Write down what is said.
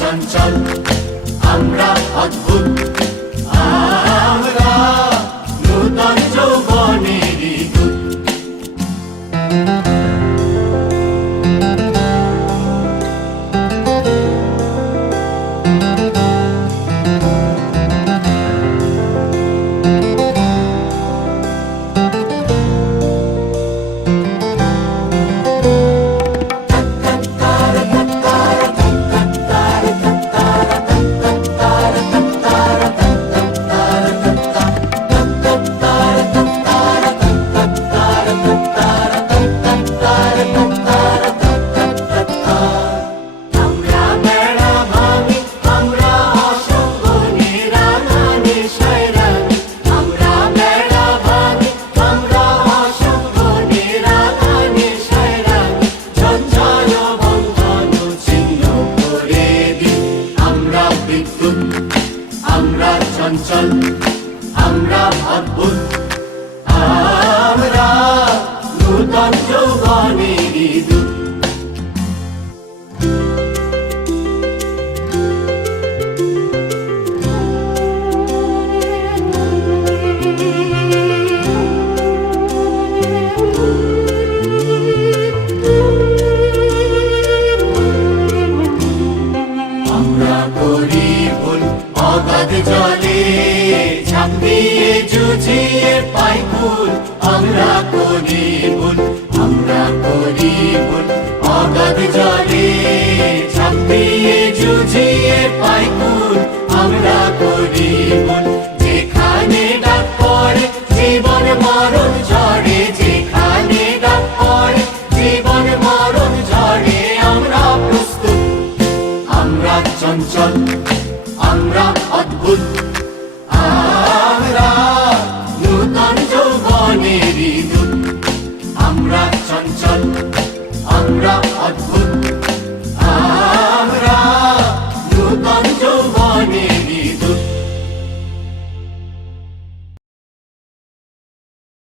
চঞ্চল, আমরা অদ্ভুত, আমরা নূতন যৌবনেরই দূত। আমরা চঞ্চল, আমরা অদ্ভুত, আমরা নূতন যৌবনেরই দূত। আমরা করি ভুল অগাধ জলে, ঝাঁপ দিয়ে জুঝিয়ে পাই কুল। আমরা করি ভুল, আমরা করি ভুল অগাধ জলে, ঝাঁপ দিয়ে জুঝিয়ে পাই কুল। আমরা করি ভুল, যেখানে ডাক পড়ে জীবন মরণ ঝড়ে, যেখানে ডাক পড়ে জীবন মরণ ঝড়ে আমরা প্রস্তুত। আমরা চঞ্চল,